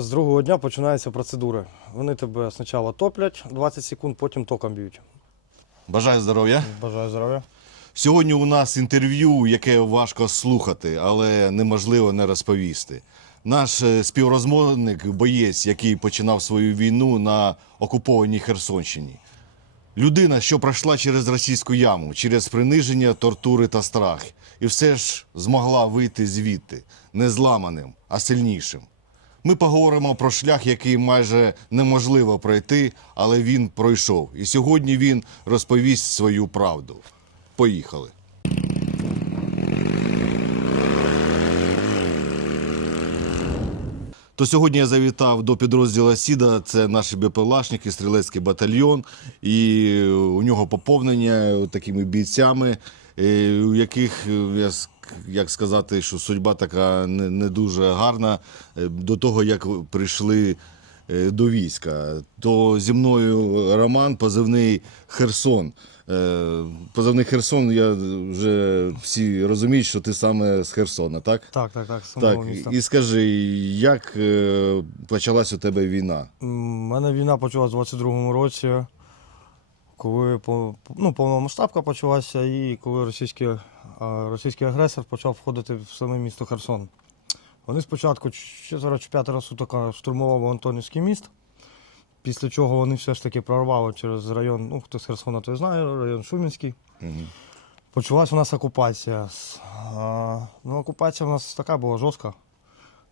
З другого дня починаються процедури. Вони тебе спочатку топлять 20 секунд, потім током б'ють. Бажаю здоров'я. Бажаю здоров'я. Сьогодні у нас інтерв'ю, яке важко слухати, але неможливо не розповісти. Наш співрозмовник – боєць, який починав свою війну на окупованій Херсонщині. Людина, що пройшла через російську яму, через приниження, тортури та страх. І все ж змогла вийти звідти не зламаним, а сильнішим. Ми поговоримо про шлях, який майже неможливо пройти, але він пройшов. І сьогодні він розповість свою правду. Поїхали. То сьогодні я завітав до підрозділу «Сіда», це наші БПЛАшники, стрілецький батальйон, і у нього поповнення такими бійцями, у яких, як сказати, що судьба така не дуже гарна до того, як прийшли до війська. То зі мною Роман, позивний Херсон. Позивний Херсон, я вже всі розуміють, що ти саме з Херсона, так? Так, з самого міста. І скажи, як почалась у тебе війна? У мене війна почалась у 22-му році, коли повномасштабка почалася і коли російський агресор почав входити в саме місто Херсон. Вони спочатку 4 чи 5 суток штурмували Антонівський міст, після чого вони все ж таки прорвали через район, хто з Херсона, той знає, район Шумінський. Угу. Почалась у нас окупація. Окупація у нас така була жорстка.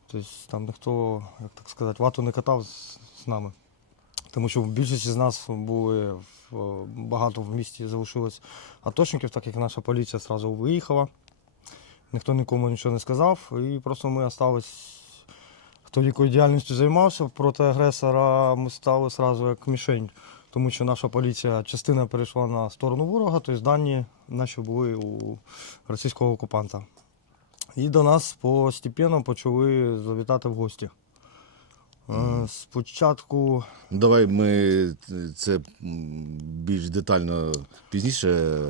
Тобто там ніхто, як так сказати, вату не катав з нами. Тому що більшість з нас були, багато в місті залишилось атошників, так як наша поліція одразу виїхала. Ніхто нікому нічого не сказав. І просто ми залишились, хто якою діяльністю займався проти агресора, ми стали одразу як мішень. Тому що наша поліція, частина перейшла на сторону ворога, тобто дані наші були у російського окупанта. І до нас постепенно почали завітати в гості. Спочатку... Давай ми це більш детально пізніше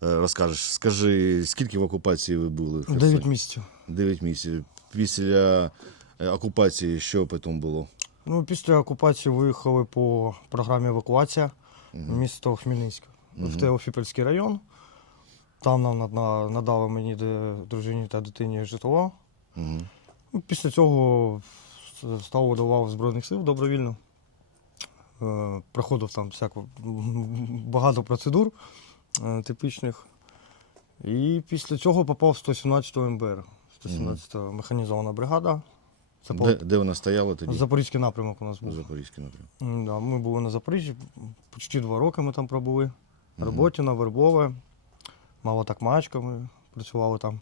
розкажеш. Скажи, скільки в окупації ви були в Херсоні? 9 місяців. 9 місяців. Після окупації що потім було? Після окупації виїхали по програмі евакуація в місто Хмельницьке, в Теофіпольський район. Там нам надали мені, дружині та дитині житло. Після цього став до лав Збройних сил добровільно. Проходив там багато процедур типічних. І після цього попав в 117 МБР, 117 механізована бригада. Де вона стояла тоді? Запорізький напрямок у нас був. Запорізький напрямок. Да, ми були на Запоріжжі, почти 2 роки ми там пробули. Роботіна, Вербове, Мало-Так-Мачка ми працювали там.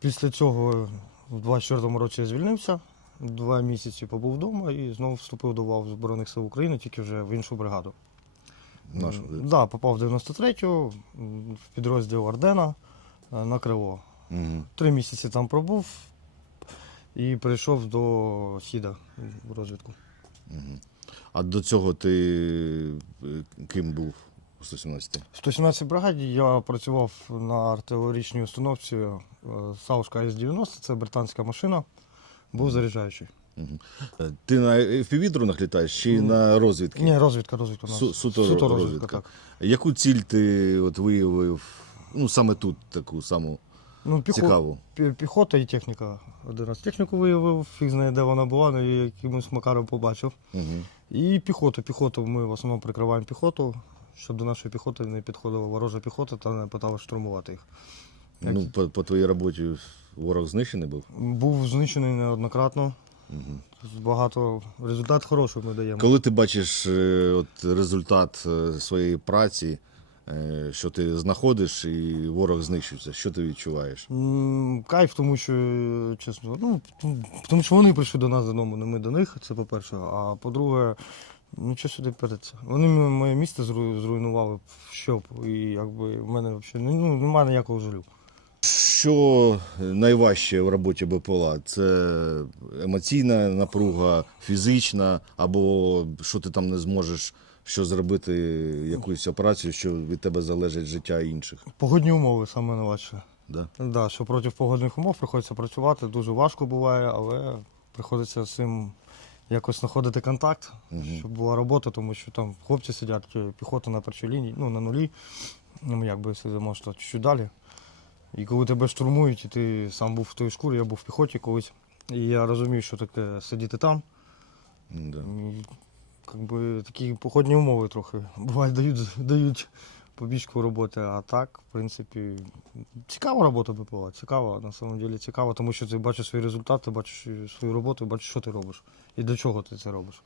Після цього в 24-му році я звільнився, 2 місяці побув вдома і знову вступив до лав Збройних сил України, тільки вже в іншу бригаду. Да, попав в 93-ю, в підрозділ Ордена на Крило. 3 місяці там пробув і прийшов до СІДа в розвідку. А до цього ти ким був у 117-й? В 117-й бригаді я працював на артилерійській установці Саушка С-90, це британська машина, був заряджаючий. Ти на FPV-дронах літаєш чи на розвідки? Ні, розвідка у нас. Суто розвідка, так. Яку ціль ти виявив, саме тут таку саму цікаву? Піхота і техніка. Один раз техніку виявив, фіг знає, де вона була, і якимось макаром побачив. І піхоту. Ми в основному прикриваємо піхоту, щоб до нашої піхоти не підходила ворожа піхота та не питала штурмувати їх. По твоїй роботі ворог знищений був? Був знищений неоднократно. Багато результат хороший ми даємо. Коли ти бачиш результат своєї праці, що ти знаходиш і ворог знищується, що ти відчуваєш? Кайф, тому що, чесно, тому що вони прийшли до нас додому, не ми до них, це по-перше. А по-друге, нічого сюди переться. Вони моє місто зруйнували вщоп, і якби в мене взагалі немає ніякого жалю. Що найважче в роботі БПЛА? Це емоційна напруга, фізична, або що ти там не зможеш зробити якусь операцію, що від тебе залежить життя інших? Погодні умови саме найважче. Да? Да, що проти погодних умов приходиться працювати, дуже важко буває, але приходиться з цим якось знаходити контакт, щоб була робота, тому що там хлопці сидять, піхота на першій лінії, ну на нулі, ну якби сидимо що чуть далі. І коли тебе штурмують, і ти сам був в той шкурі, я був в піхоті колись, і я розумію, що таке сидіти там. Да. І, якби, такі походні умови трохи бувають, дають побічку роботи, а так, в принципі, цікава робота би була, цікава, на самом деле цікава, тому що ти бачиш свої результати, бачиш свою роботу, бачиш, що ти робиш і для чого ти це робиш.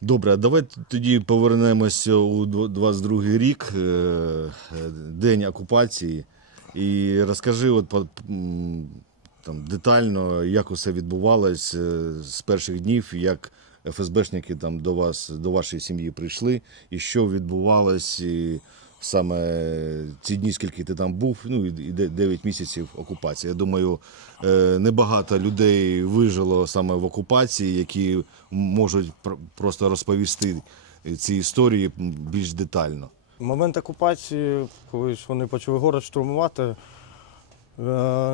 Добре, а давай тоді повернемося у 22-й рік, день окупації, і розкажи там, детально, як усе відбувалось з перших днів, як ФСБшники там до вас, до вашої сім'ї прийшли, і що відбувалось саме ці дні, скільки ти там був, ну і 9 місяців окупації. Я думаю, небагато людей вижило саме в окупації, які можуть просто розповісти ці історії більш детально. В момент окупації, коли ж вони почали город штурмувати,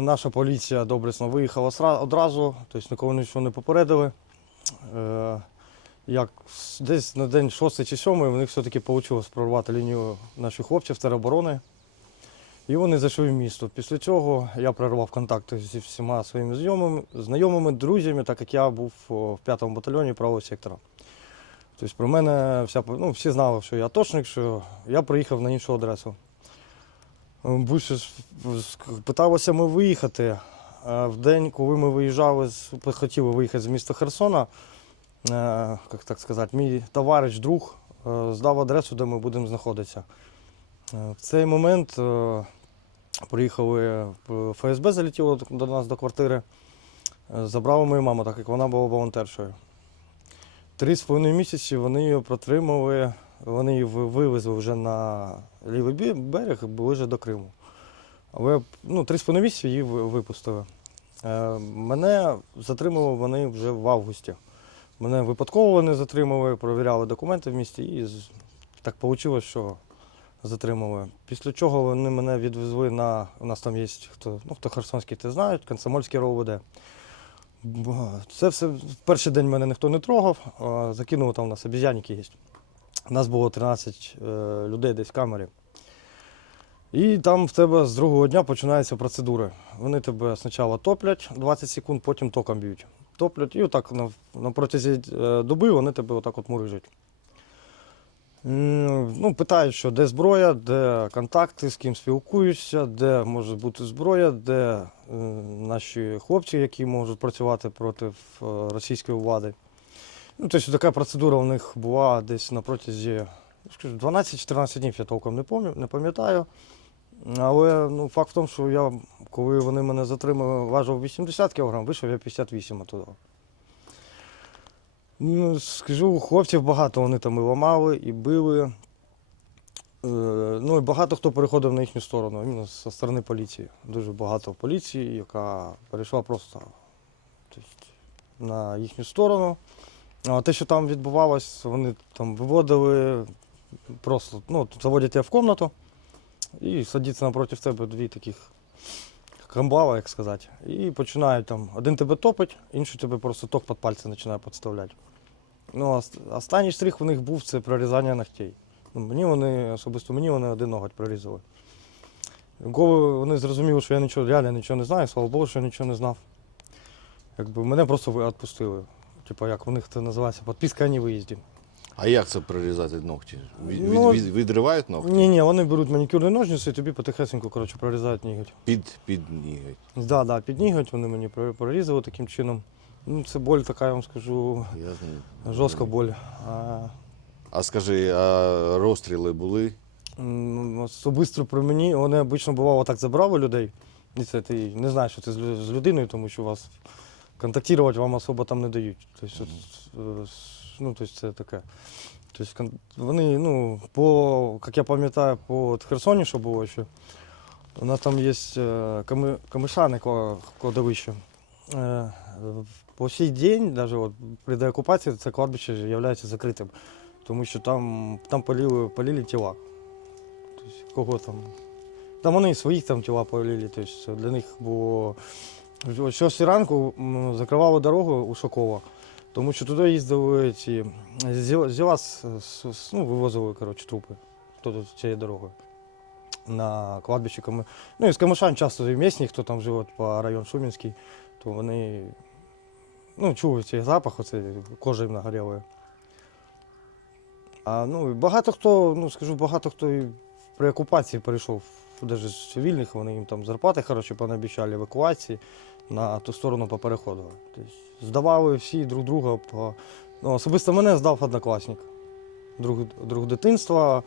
наша поліція доблесно виїхала одразу, тобто нікого нічого не попередили. Як десь на день 6 чи 7 в них все-таки вийшло прорвати лінію наших хлопців тероборони. І вони зайшли в місто. Після цього я прорвав контакти зі всіма своїми знайомими, друзями, так як я був в 5-му батальйоні правого сектора. Тобто про мене всі знали, що я атошник, що я приїхав на іншу адресу. Більше питалося ми виїхати. В день, коли ми виїжджали, хотіли виїхати з міста Херсона, як так сказати, мій товариш, друг здав адресу, де ми будемо знаходитися. В цей момент приїхали ФСБ, залетіло до нас до квартири, забрала мою маму, так як вона була волонтершою. 3,5 місяці вони її протримали, вони її вивезли вже на лівий берег, ближче до Криму. Але 3,5 місяці її випустили. Мене затримали вони вже в августі. Мене випадково вони затримали, перевіряли документи в місті і так вийшло, що затримали. Після чого вони мене відвезли у нас там є, хто херсонський, те знають, Комсомольський РОВД. Це все, в перший день мене ніхто не трогав, закинули там у нас обіз'янники є. У нас було 13 людей десь в камері. І там в тебе з другого дня починаються процедури. Вони тебе спочатку топлять 20 секунд, потім током б'ють. Топлять і отак на протязі доби вони тебе отак от мурижать. Питають, що де зброя, де контакти, з ким спілкуюся, де може бути зброя, де наші хлопці, які можуть працювати проти російської влади. Тобто така процедура у них була десь на протязі 12-14 днів, я толком не пам'ятаю. Але факт в тому, що коли вони мене затримали, важив 80 кг, вийшов я 58 оттуда. Скажу, хлопців багато вони там і ламали, і били. І багато хто переходив на їхню сторону, іменно зі сторони поліції. Дуже багато поліції, яка перейшла просто на їхню сторону. А те, що там відбувалось, вони там виводили, просто заводять тебе в кімнату і садяться напроти тебе дві таких камбала, як сказати. І починають там, один тебе топить, інший тебе просто ток під пальці починає підставляти. Останній штрих у них був це прорізання ногтей. Особисто мені вони один ноготь прорізали. Коли вони зрозуміли, що я реально нічого не знаю, слава Богу, що я нічого не знав. Мене просто відпустили. Як у них це називається, підписка о невиїзді. А як це прорізати ногті? Відривають ногті? Ні, вони беруть манікюрні ножниці і тобі потихесеньку прорізають ніготь. Під ніготь? Так, під ніготь вони мені прорізали таким чином. Це боль така, я вам скажу, жорстка боль. А скажи, а розстріли були? Особисто при мені, вони обично бувало так забрали людей. І це ти не знаєш, що ти з людиною, тому що вас контактувати вам особо там не дають. Тобто це таке. Тобто вони, як я пам'ятаю, по Херсоні, що було ще, у нас там є камишане кладовище. По сей день, навіть при деокупації, це кладбище є закритим, тому що там палили тіла. Тобто, кого там? Там вони і своїх там тіла палили, тобто для них було О 6 ранку закривали дорогу у Шоково, тому що туди їздили ці, з ЗІЛАЗ, ну, вивозили, коротше, трупи туди, цією дорогою. На кладбище Камиш. Ну і з Камишань часто і місні, хто там живе по району Шумінський, то вони ну, чують цей запах, оцей, кожа їм нагорілої. А ну, і багато хто, ну скажу, багато хто і при окупації перейшов, навіть з цивільних, вони їм там зарплати хороші понаобіцяли, евакуації на ту сторону попереходили. Тобто, здавали всі друг друга. Ну, особисто мене здав однокласник, друг дитинства,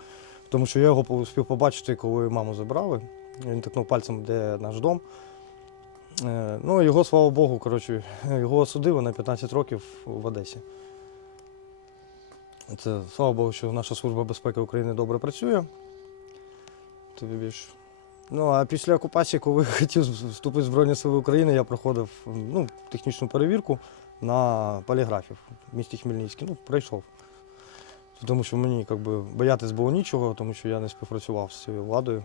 тому що я його успів побачити, коли маму забрали. Він тикнув пальцем, де наш дом. Ну, його, слава Богу, коротше, його осудили на 15 років в Одесі. Це, слава Богу, що наша Служба безпеки України добре працює. Тобі більш. Ну, а після окупації, коли хотів вступити в Збройні Сили України, я проходив ну, технічну перевірку на поліграфів в місті Хмельницький. Ну, пройшов. Тому що мені якби, боятись було нічого, тому що я не співпрацював з цією владою.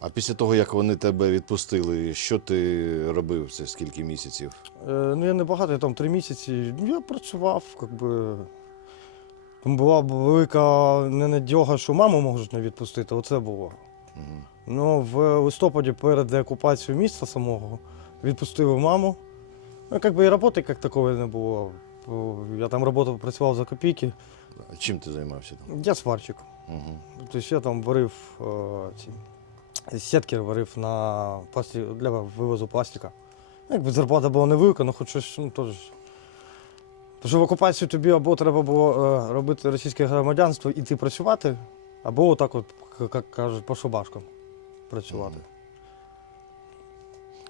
А після того, як вони тебе відпустили, що ти робив це скільки місяців? Ну, я не багато, я там 3 місяці. Я працював, якби. Там була велика ненадіга, що маму можуть не відпустити, оце було. Угу. Ну, в листопаді перед окупацією міста самого відпустили маму. Ну, якби і роботи як такої не було. Я там працював за копійки. А чим ти займався там? Я сварщик. Угу. Тобто я там варив сітки варив на для вивозу пластика. Якби зарплата була невелика, але хоч щось, ну теж. Тому що в окупацію тобі або треба було робити російське громадянство, іти працювати, або отак от, як кажуть, по шабашкам працювати.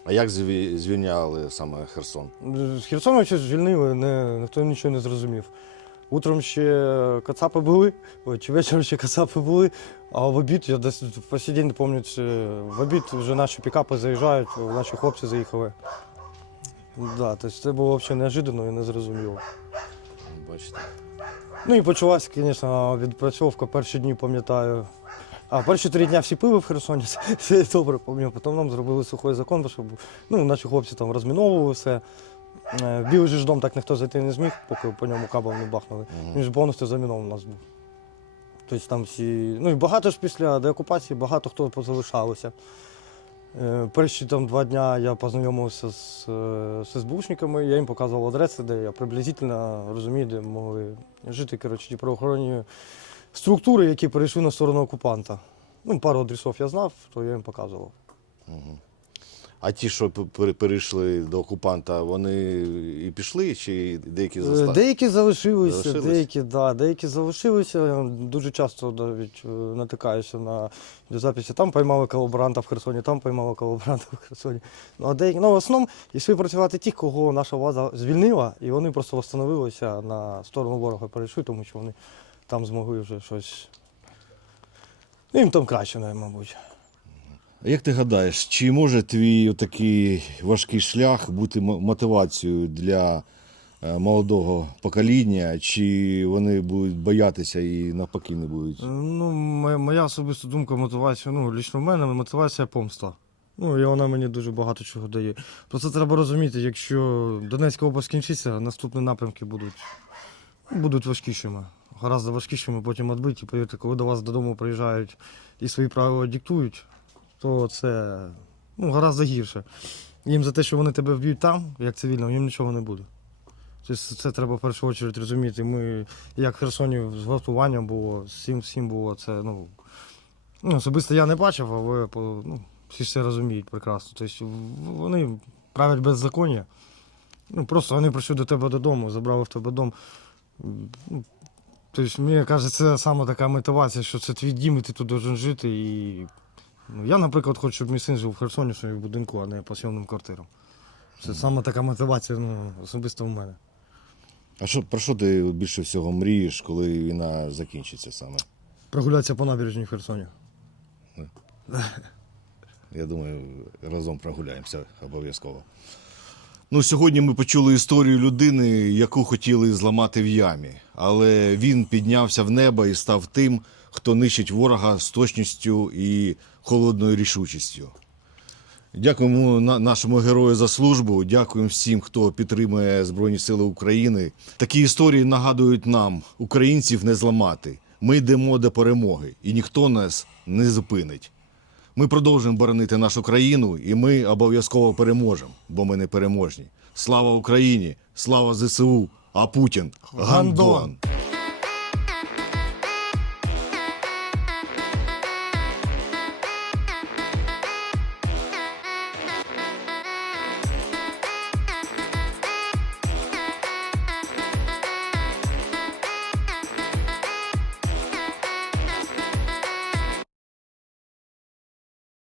А як звільняли саме Херсон? З Херсона щось звільнили, ніхто нічого не зрозумів. Утром ще кацапи були, чи вечором ще кацапи були, а в обід, я десь по сей день не пам'ятаю, в обід вже наші пікапи заїжджають, наші хлопці заїхали. Да, тобто це було взагалі неожиданно і незрозуміло. Бачите. Ну і почалась, звісно, відпрацьовка. Перші дні пам'ятаю. Перші 3 дні всі пили в Херсоні, це я добре пам'ятаю. Потім нам зробили сухий закон, щоб ну, наші хлопці там розміновували все. В Білий же ж дом так ніхто зайти не зміг, поки по ньому кабом не бахнули. Він ж повністю замінований у нас був. Тобто там всі. Ну і багато ж після деокупації, багато хто позалишалося. Перші там 2 дні я познайомився з СБУшниками, я їм показував адреси, де я приблизительно розумію, де могли жити ті правоохоронні структури, які перейшли на сторону окупанта. Ну, пару адресів я знав, то я їм показував. Угу. А ті, що перейшли до окупанта, вони і пішли, чи деякі залишилися? Деякі залишилися, деякі залишилися. Дуже часто навіть натикаюся на записі. Там поймали колаборанта в Херсоні, там поймали колаборанта в Херсоні. Ну, а деякі, ну, в основному йшли працювати ті, кого наша влада звільнила, і вони просто встановилися на сторону ворога перейшли, тому що вони там змогли вже щось. Ну, їм там краще, мабуть. Як ти гадаєш, чи може твій такий важкий шлях бути мотивацією для молодого покоління, чи вони будуть боятися і навпаки не будуть? Ну, моя особиста думка, мотивація, ну, лично в мене мотивація помста. Ну, і вона мені дуже багато чого дає. Просто треба розуміти, якщо Донецька область скінчиться, наступні напрямки будуть важкішими. Гораздо важкішими, потім відбиті. Повірте, коли до вас додому приїжджають і свої правила диктують, то це ну, гораздо гірше. Їм за те, що вони тебе вб'ють там, як цивільно, їм нічого не буде. Тобто це треба в першу чергу розуміти. Ми, як в Херсоні з гвалтуванням було, всім було це, ну, особисто я не бачив, але ну, всі ж це розуміють прекрасно. Тобто вони правять беззаконня. Ну, просто вони прийшли до тебе додому, забрали в тебе дом. Ну, тобто, мені кажуть, це саме така мотивація, що це твій дім, і ти тут должен жити. І ну, я, наприклад, хочу, щоб мій син жив в Херсоні в своєму будинку, а не по сьомним квартирам. Це саме така мотивація, ну, особисто в мене. А про що ти більше всього мрієш, коли війна закінчиться саме? Прогулятися по набережній в Херсоні. Я думаю, разом прогуляємося обов'язково. Ну, сьогодні ми почули історію людини, яку хотіли зламати в ямі. Але він піднявся в небо і став тим, хто нищить ворога з точністю і холодною рішучістю. Дякуємо нашому герою за службу. Дякуємо всім, хто підтримує Збройні Сили України. Такі історії нагадують нам, українців не зламати. Ми йдемо до перемоги, і ніхто нас не зупинить. Ми продовжуємо боронити нашу країну, і ми обов'язково переможемо, бо ми не переможні. Слава Україні! Слава ЗСУ! А Путін – гандон!